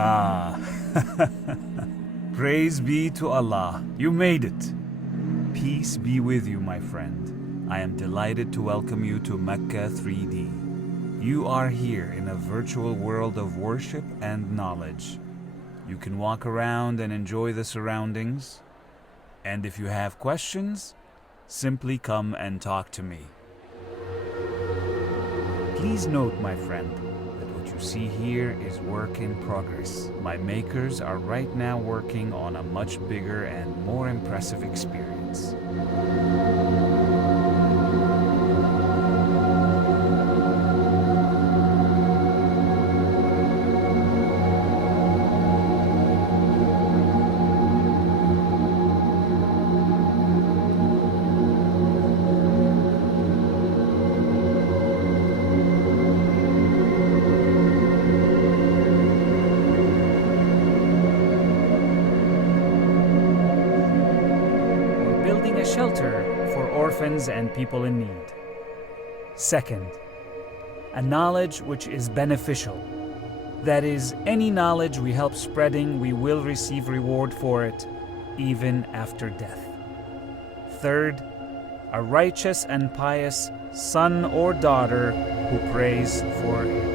Ah, praise be to Allah. You made it. Peace be with you, my friend. I am delighted to welcome you to Mecca 3D. You are here in a virtual world of worship and knowledge. You can walk around and enjoy the surroundings. And if you have questions, simply come and talk to me. Please note, my friend, that what you see here is work in progress. My makers are right now working on a much bigger and more impressive experience. Building a shelter for orphans and people in need. Second, a knowledge which is beneficial. That is, any knowledge we help spreading, we will receive reward for it, even after death. Third, a righteous and pious son or daughter who prays for him.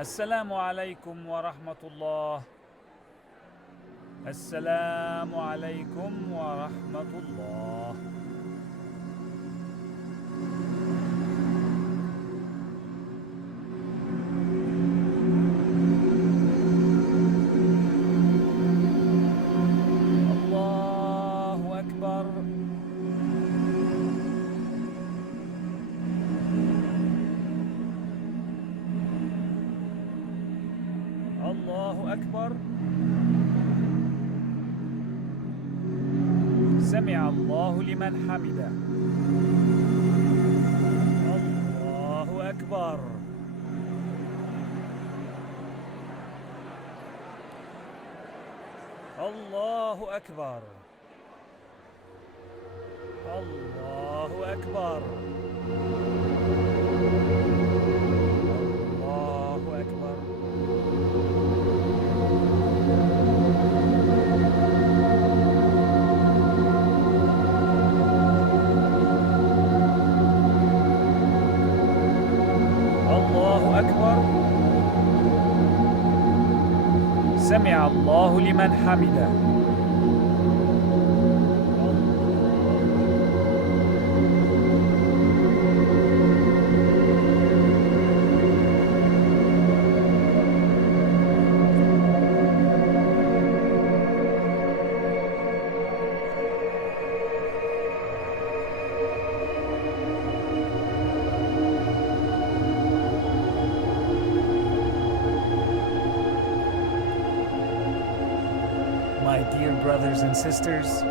السلام عليكم ورحمة الله. السلام عليكم ورحمة الله. الله أكبر. الله أكبر. سمع الله لمن حمده. الله أكبر. الله أكبر. الله أكبر. الله أكبر. الله أكبر. سمع الله لمن حمده. My dear brothers and sisters,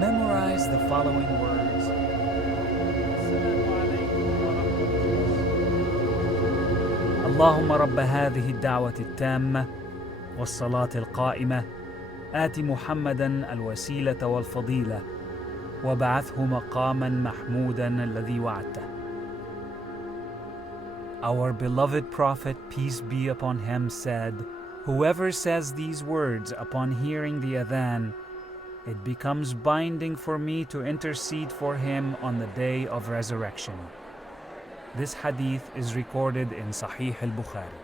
memorize the following words. اللهم رب هذه الدعوة التامة والصلاة القائمة آت محمدا الوسيلة والفضيلة وابعثه مقاما محمودا الذي وعدته. Our beloved Prophet, peace be upon him, said, "Whoever says these words upon hearing the adhan, it becomes binding for me to intercede for him on the day of resurrection." This hadith is recorded in Sahih al-Bukhari.